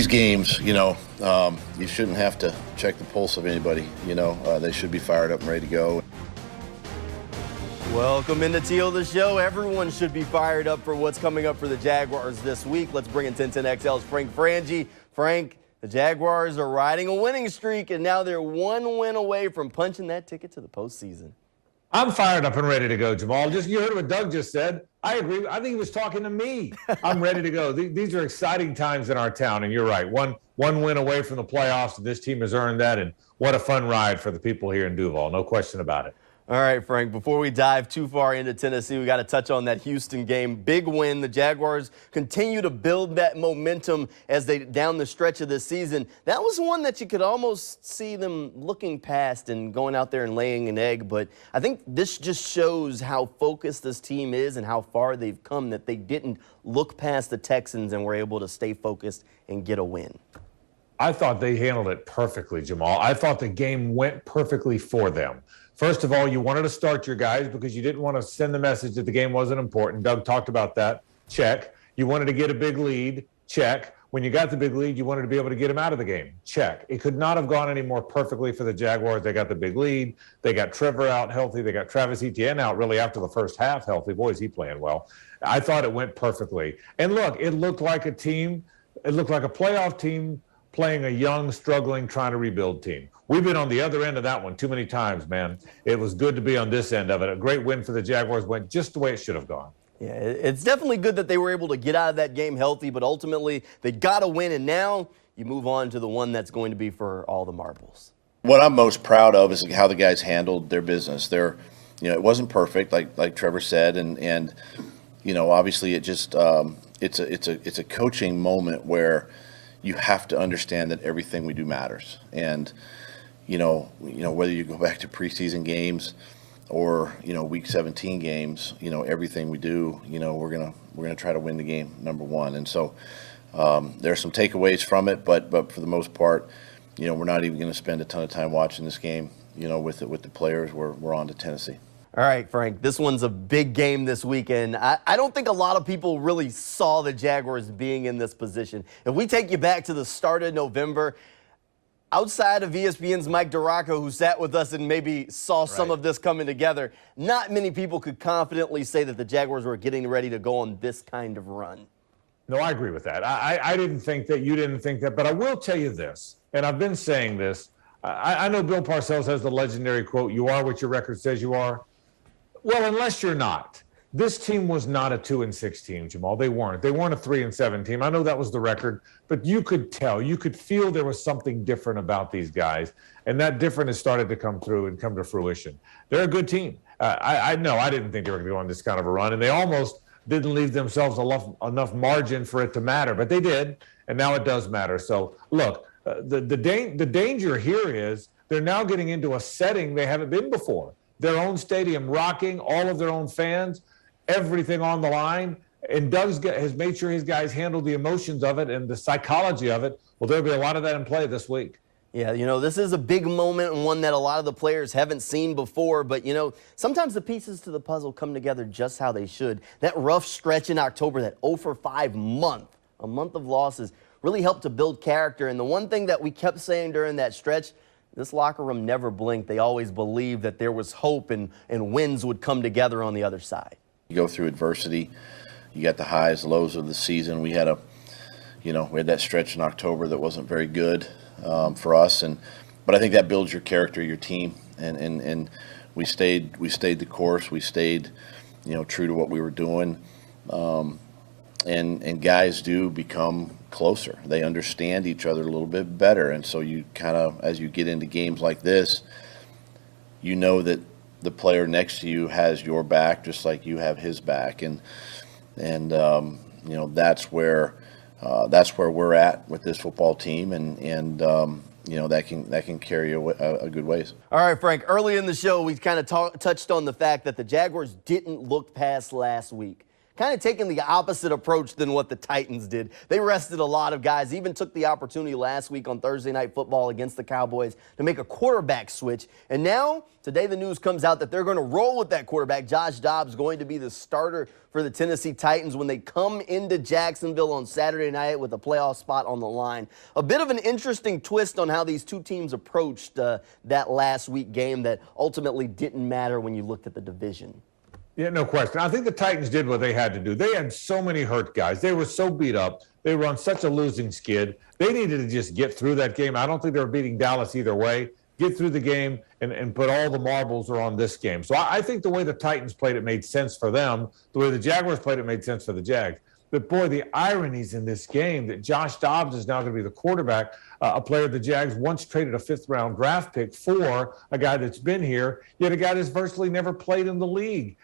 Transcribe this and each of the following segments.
These games, you shouldn't have to check the pulse of anybody. They should be fired up and ready to go. Welcome into Teal, the show. Everyone should be fired up for what's coming up for the Jaguars this week. Let's bring in 1010XL's Frank Frangie. Frank, the Jaguars are riding a winning streak, and now they're one win away from punching that ticket to the postseason. I'm fired up and ready to go, Jamal. You heard what Doug just said. I agree. I think he was talking to me. I'm ready to go. These are exciting times in our town, and you're right. One win away from the playoffs, and this team has earned that, and what a fun ride for the people here in Duval. No question about it. All right, Frank, before we dive too far into Tennessee, we got to touch on that Houston game. Big win. The Jaguars continue to build that momentum as they down the stretch of this season. That was one that you could almost see them looking past and going out there and laying an egg. But I think this just shows how focused this team is and how far they've come, that they didn't look past the Texans and were able to stay focused and get a win. I thought they handled it perfectly, Jamal. I thought the game went perfectly for them. First of all, you wanted to start your guys because you didn't want to send the message that the game wasn't important. Doug talked about that. Check. You wanted to get a big lead. Check. When you got the big lead, you wanted to be able to get them out of the game. Check. It could not have gone any more perfectly for the Jaguars. They got the big lead. They got Trevor out healthy. They got Travis Etienne out really after the first half healthy. Boy, is he playing well. I thought it went perfectly. And look, it looked like a team. It looked like a playoff team playing a young, struggling, trying to rebuild team. We've been on the other end of that one too many times, man. It was good to be on this end of it. A great win for the Jaguars. Went just the way it should have gone. Yeah, it's definitely good that they were able to get out of that game healthy, but ultimately they got to win, and now you move on to the one that's going to be for all the marbles. What I'm most proud of is how the guys handled their business. It wasn't perfect, like Trevor said, and obviously it just it's a coaching moment where you have to understand that everything we do matters. And whether you go back to preseason games or week 17 games, everything we do, we're gonna try to win the game, number one. And so there are some takeaways from it, but for the most part, we're not even going to spend a ton of time watching this game, with the players. We're on to Tennessee. All right, Frank, this one's a big game this weekend. I don't think a lot of people really saw the Jaguars being in this position. If we take you back to the start of November, outside of ESPN's Mike Duraco, who sat with us and maybe saw some of this coming together, not many people could confidently say that the Jaguars were getting ready to go on this kind of run. No, I agree with that. I didn't think that. You didn't think that. But I will tell you this, and I've been saying this. I know Bill Parcells has the legendary quote, "You are what your record says you are." Well, unless you're not. This team was not a 2-6 team, Jamal. They weren't. They weren't a 3-7 team. I know that was the record, but you could tell, you could feel there was something different about these guys, and that different has started to come through and come to fruition. They're a good team. I know I didn't think they were going to go on this kind of a run, and they almost didn't leave themselves enough margin for it to matter, but they did, and now it does matter. So, look, the danger here is they're now getting into a setting they haven't been before. Their own stadium rocking, all of their own fans, everything on the line. And Doug has made sure his guys handle the emotions of it and the psychology of it. Well, there'll be a lot of that in play this week. Yeah, this is a big moment and one that a lot of the players haven't seen before. But, sometimes the pieces to the puzzle come together just how they should. That rough stretch in October, that 0-for-5 month, a month of losses, really helped to build character. And the one thing that we kept saying during that stretch, this locker room never blinked. They always believed that there was hope and wins would come together on the other side. You go through adversity. You got the highs, lows of the season. We had we had that stretch in October that wasn't very good for us, but I think that builds your character, your team, and we stayed the course. We stayed, true to what we were doing, and guys do become closer. They understand each other a little bit better, and so you kind of, as you get into games like this, that the player next to you has your back just like you have his back, and that's where we're at with this football team, and that can carry a good ways. All right, Frank, early in the show we kind of touched on the fact that the Jaguars didn't look past last week. kind of taking the opposite approach than what the Titans did. They rested a lot of guys, even took the opportunity last week on Thursday Night Football against the Cowboys to make a quarterback switch. And now, today the news comes out that they're going to roll with that quarterback. Josh Dobbs going to be the starter for the Tennessee Titans when they come into Jacksonville on Saturday night with a playoff spot on the line. A bit of an interesting twist on how these two teams approached that last week game that ultimately didn't matter when you looked at the division. Yeah, no question. I think the Titans did what they had to do. They had so many hurt guys. They were so beat up. They were on such a losing skid. They needed to just get through that game. I don't think they were beating Dallas either way. Get through the game and put all the marbles are on this game. So I think the way the Titans played it made sense for them. The way the Jaguars played it made sense for the Jags. But, boy, the ironies in this game that Josh Dobbs is now going to be the quarterback, a player the Jags once traded a fifth-round draft pick for, a guy that's been here, yet a guy that's virtually never played in the league.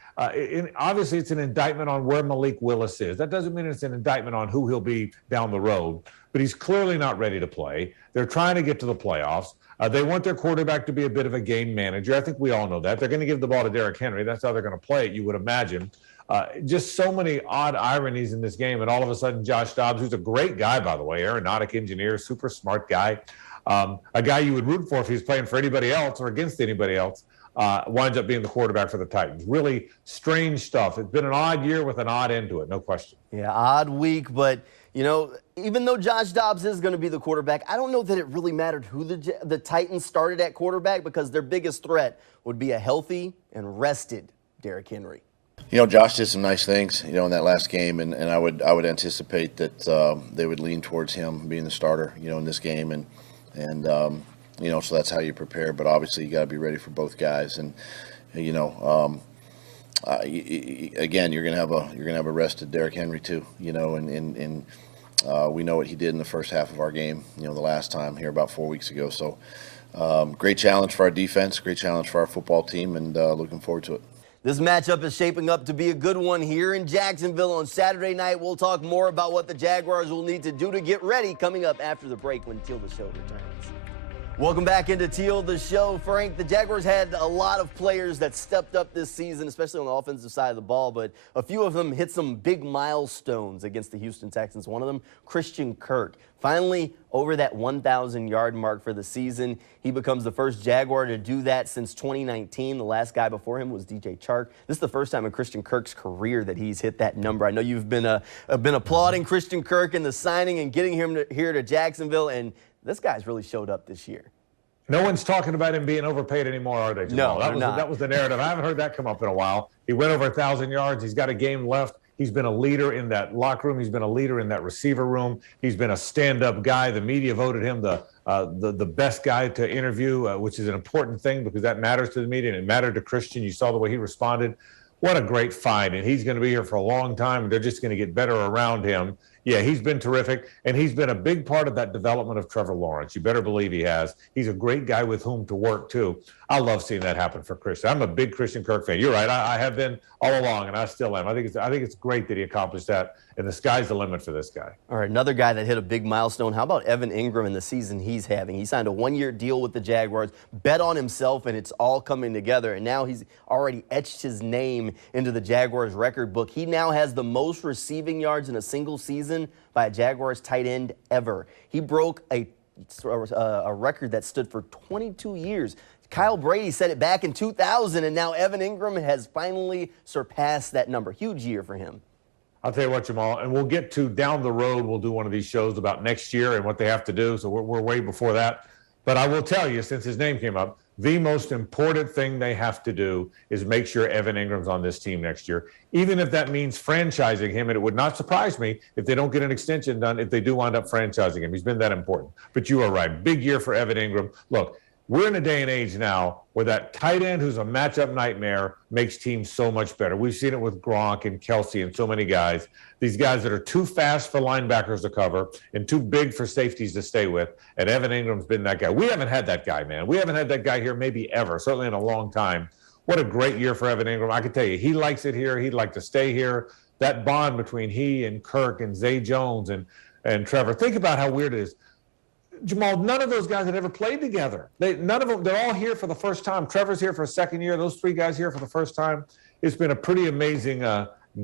Obviously, it's an indictment on where Malik Willis is. That doesn't mean it's an indictment on who he'll be down the road. But he's clearly not ready to play. They're trying to get to the playoffs. They want their quarterback to be a bit of a game manager. I think we all know that. They're going to give the ball to Derrick Henry. That's how they're going to play it, you would imagine. Just so many odd ironies in this game. And all of a sudden, Josh Dobbs, who's a great guy, by the way, aeronautic engineer, super smart guy, a guy you would root for if he's playing for anybody else or against anybody else, winds up being the quarterback for the Titans. Really strange stuff. It's been an odd year with an odd end to it, no question. Yeah, odd week, but, you know, even though Josh Dobbs is going to be the quarterback, I don't know that it really mattered who the Titans started at quarterback because their biggest threat would be a healthy and rested Derrick Henry. You know, Josh did some nice things, you know, in that last game, and I would anticipate that they would lean towards him being the starter, you know, in this game, and you know, so that's how you prepare. But obviously, you got to be ready for both guys, and you know, again, you're gonna have a rested Derrick Henry too, you know, and we know what he did in the first half of our game, you know, the last time here about 4 weeks ago. So, great challenge for our defense, great challenge for our football team, and looking forward to it. This matchup is shaping up to be a good one here in Jacksonville on Saturday night. We'll talk more about what the Jaguars will need to do to get ready coming up after the break when Teal the Show returns. Welcome back into Teal the Show. Frank, the Jaguars had a lot of players that stepped up this season, especially on the offensive side of the ball, but a few of them hit some big milestones against the Houston Texans. One of them, Christian Kirk. Finally over that 1,000-yard mark for the season. He becomes the first Jaguar to do that since 2019. The last guy before him was DJ Chark. This is the first time in Christian Kirk's career that he's hit that number. I know you've been applauding Christian Kirk in the signing and getting him here to Jacksonville, and this guy's really showed up this year. No one's talking about him being overpaid anymore, are they, Jamal? No, that was the narrative. I haven't heard that come up in a while. He went over 1,000 yards. He's got a game left. He's been a leader in that locker room. He's been a leader in that receiver room. He's been a stand-up guy. The media voted him the best guy to interview, which is an important thing because that matters to the media, and it mattered to Christian. You saw the way he responded. What a great find, and he's going to be here for a long time, and they're just going to get better around him. Yeah, he's been terrific, and he's been a big part of that development of Trevor Lawrence. You better believe he has. He's a great guy with whom to work, too. I love seeing that happen for Christian. I'm a big Christian Kirk fan. You're right. I have been all along, and I still am. I think it's great that he accomplished that, and the sky's the limit for this guy. All right, another guy that hit a big milestone. How about Evan Ingram in the season he's having? He signed a one-year deal with the Jaguars, bet on himself, and it's all coming together. And now he's already etched his name into the Jaguars record book. He now has the most receiving yards in a single season by a Jaguars tight end ever. He broke a record that stood for 22 years. Kyle Brady set it back in 2000, and now Evan Ingram has finally surpassed that number. Huge year for him. I'll tell you what, Jamal, and we'll get to down the road. We'll do one of these shows about next year and what they have to do, so we're way before that. But I will tell you, since his name came up, the most important thing they have to do is make sure Evan Ingram's on this team next year, even if that means franchising him. And it would not surprise me if they don't get an extension done, if they do wind up franchising him. He's been that important. But you are right. Big year for Evan Ingram. Look, we're in a day and age now where that tight end who's a matchup nightmare makes teams so much better. We've seen it with Gronk and Kelsey and so many guys. These guys that are too fast for linebackers to cover and too big for safeties to stay with. And Evan Ingram's been that guy. We haven't had that guy, man. We haven't had that guy here maybe ever, certainly in a long time. What a great year for Evan Ingram. I can tell you, he likes it here. He'd like to stay here. That bond between he and Kirk and Zay Jones and Trevor. Think about how weird it is. Jamal, none of those guys had ever played together. None of them, they're all here for the first time. Trevor's here for a second year. Those three guys here for the first time. It's been a pretty amazing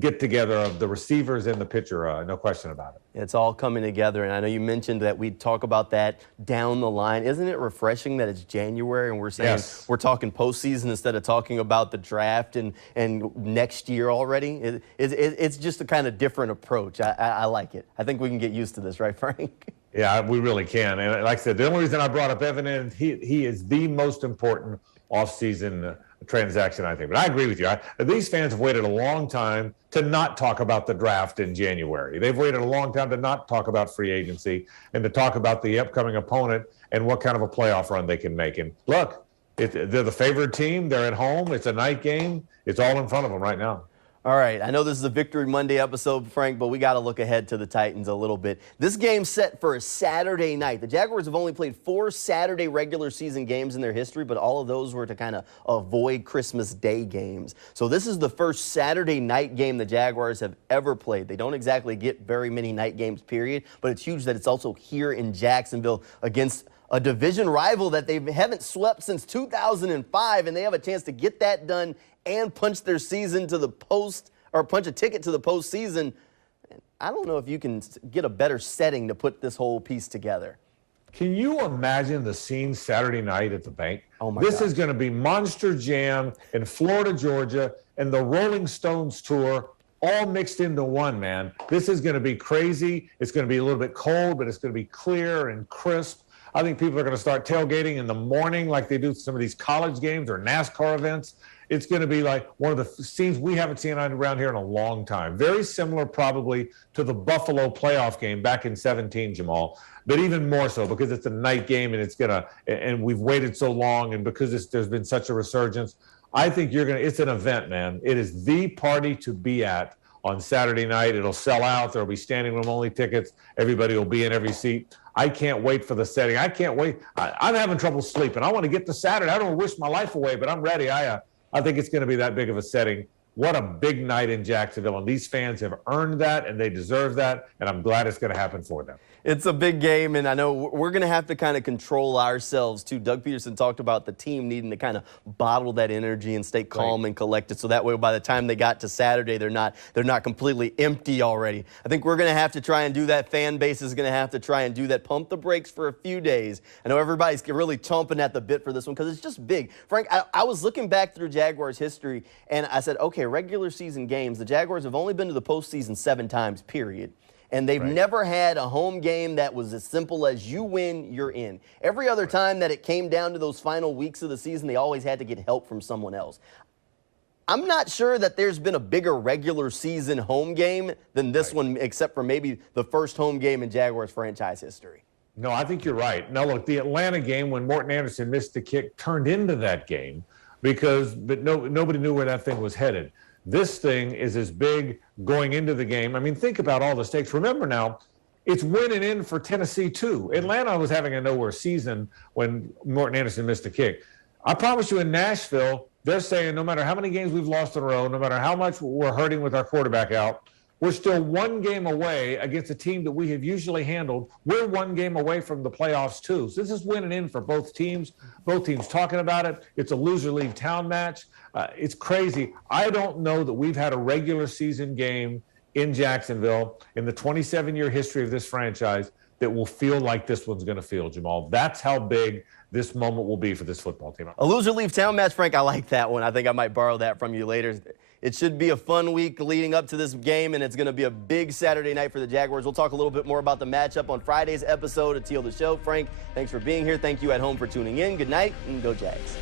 get together of the receivers and the pitcher, no question about it. It's all coming together, and I know you mentioned that we'd talk about that down the line. Isn't it refreshing that it's January and we're saying we're talking postseason instead of talking about the draft and next year already? It's just a kind of different approach. I like it. I think we can get used to this, right, Frank? Yeah, we really can. And like I said, the only reason I brought up Evan is he is the most important offseason transaction, I think. But I agree with you. These fans have waited a long time to not talk about the draft in January. They've waited a long time to not talk about free agency and to talk about the upcoming opponent and what kind of a playoff run they can make. And look, they're the favored team. They're at home. It's a night game. It's all in front of them right now. All right, I know this is a Victory Monday episode, Frank, but we got to look ahead to the Titans a little bit. This game's set for a Saturday night. The Jaguars have only played 4 Saturday regular season games in their history, but all of those were to kind of avoid Christmas Day games. So this is the first Saturday night game the Jaguars have ever played. They don't exactly get very many night games, period, but it's huge that it's also here in Jacksonville against a division rival that they haven't swept since 2005, and they have a chance to get that done and punch their season to the post, or punch a ticket to the postseason. I don't know if you can get a better setting to put this whole piece together. Can you imagine the scene Saturday night at the bank? Oh my This gosh. is going to be Monster Jam in Florida, Georgia, and the Rolling Stones tour all mixed into one, man. This is going to be crazy. It's going to be a little bit cold, but it's going to be clear and crisp. I think people are going to start tailgating in the morning like they do some of these college games or NASCAR events. It's going to be like one of the scenes we haven't seen around here in a long time. Very similar probably to the Buffalo playoff game back in 17, Jamal, but even more so because it's a night game and we've waited so long, and because there's been such a resurgence. I think it's an event, man. It is the party to be at on Saturday night. It'll sell out. There'll be standing room only tickets. Everybody will be in every seat. I can't wait for the setting. I can't wait. I'm having trouble sleeping. I want to get to Saturday. I don't wish my life away, but I'm ready. I think it's going to be that big of a setting. What a big night in Jacksonville, and these fans have earned that, and they deserve that, and I'm glad it's going to happen for them. It's a big game, and I know we're going to have to kind of control ourselves, too. Doug Peterson talked about the team needing to kind of bottle that energy and stay calm and collected, so that way by the time they got to Saturday, they're not completely empty already. I think we're going to have to try and do that. Fan base is going to have to try and do that. Pump the brakes for a few days. I know everybody's really chomping at the bit for this one because it's just big. Frank, I was looking back through Jaguars history, and I said, okay, regular season games, the Jaguars have only been to the postseason 7 times, period. And they've never had a home game that was as simple as you win, you're in. Every other time that it came down to those final weeks of the season, they always had to get help from someone else. I'm not sure that there's been a bigger regular season home game than this one, except for maybe the first home game in Jaguars franchise history. No, I think you're right. Now, look, the Atlanta game when Morton Anderson missed the kick turned into that game but nobody knew where that thing was headed. This thing is as big going into the game. I mean, think about all the stakes. Remember now, it's winning in for Tennessee, too. Atlanta was having a nowhere season when Morton Anderson missed a kick. I promise you in Nashville, they're saying no matter how many games we've lost in a row, no matter how much we're hurting with our quarterback out, we're still 1 game away against a team that we have usually handled. We're 1 game away from the playoffs, too. So this is winning in for both teams. Both teams talking about it. It's a loser leave town match. It's crazy. I don't know that we've had a regular season game in Jacksonville in the 27-year history of this franchise that will feel like this one's going to feel, Jamal. That's how big this moment will be for this football team. A loser leave town match, Frank, I like that one. I think I might borrow that from you later. It should be a fun week leading up to this game, and it's going to be a big Saturday night for the Jaguars. We'll talk a little bit more about the matchup on Friday's episode of Teal the Show. Frank, thanks for being here. Thank you at home for tuning in. Good night, and go Jags.